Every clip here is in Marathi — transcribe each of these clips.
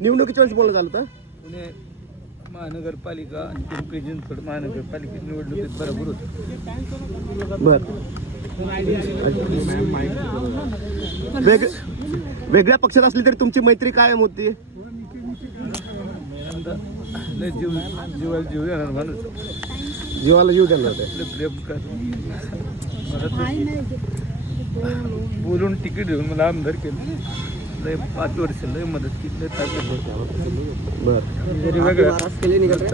निवडणुकीच्या वेळेस बोलणं झालं होतं. पुणे महानगरपालिका आणि पिंपरी चिंचवड महानगरपालिकेत निवडणुकीत बरोबर होतं. बर वेगळ्या पक्षात असली तरी तुमची मैत्री कायम होती. लय जीवाला जीव देणार माणूस, जीवाला जीव देणार होते. लय प्रेम कर बोलून तिकीट देऊन मला आमदार केलं. लय 5 वर्ष लय मदत केली, लय ताकद होती. बर जरी वेगळ्या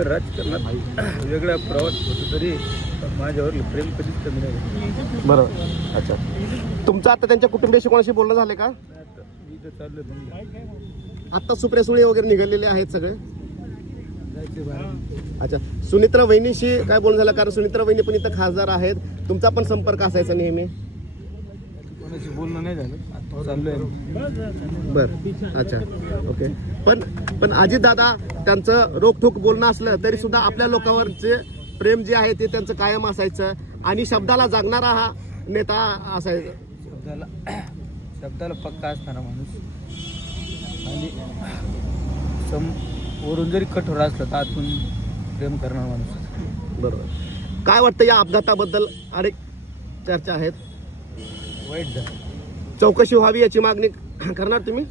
राजकारणात वेगळा प्रवास होतो तरी माझ्यावर प्रेम कधीच कमी नाही. बरोबर. अच्छा, तुमचं आता त्यांच्या कुटुंबियाशी कोणाशी बोलणं झाले का? आता मी तर चाललोय आता सुप्रिया सुळे वगैरे निघालेले आहेत सगळे. जायचे बाहेर. अच्छा, सुनित्रा वहिनीशी काय बोलणं झालं? कारण सुनित्रा वहिनी पण इथं खासदार आहेत, तुमचा पण संपर्क असायचा नेहमी. कोणाशी बोलणं नाही झालं, आता चाललोय. बर अच्छा ओके. पण अजितदादा त्यांचं रोखठोक बोलणं असलं तरी सुद्धा आपल्या लोकांवरचे प्रेम जे आहे ते त्यांचं कायम असायचं आणि शब्दाला जागणारा हा नेता असायचा. शब्दाला पक्का असताना माणूस आणि वरून जरी कठोर असलं तर आतून प्रेम करणार माणूस. बरोबर. काय वाटतं या अपघाताबद्दल? अनेक चर्चा आहेत. वाईट झालं. चौकशी व्हावी याची मागणी करणार तुम्ही?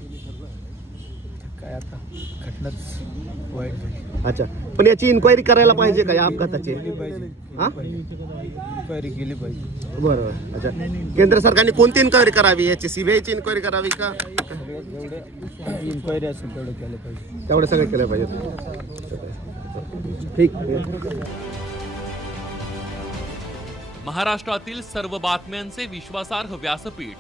काय आता घटनाच वाईट झाली. अच्छा, पण याची इन्क्वायरी करायला पाहिजे का या अपघाताची? केली पाहिजे. हा? इन्क्वायरी केली पाहिजे. बरोबर. अच्छा, केंद्र सरकारने कोणती इन्क्वायरी करावी? याची सीबीआयची इन्क्वायरी करावी का? जेवढं इन्क्वायरी असेल तेवढं केलं पाहिजे. तेवढं सगळं केलं पाहिजे. ठीक. महाराष्ट्रातील सर्व बातम्यांचे विश्वासार्ह व्यासपीठ.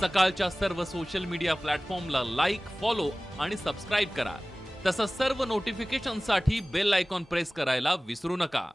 सकाळच्या सर्व सोशल मीडिया प्लॅटफॉर्मला लाईक, फॉलो आणि सबस्क्राईब करा. तसंच सर्व नोटिफिकेशनसाठी बेल आयकॉन प्रेस करायला विसरू नका.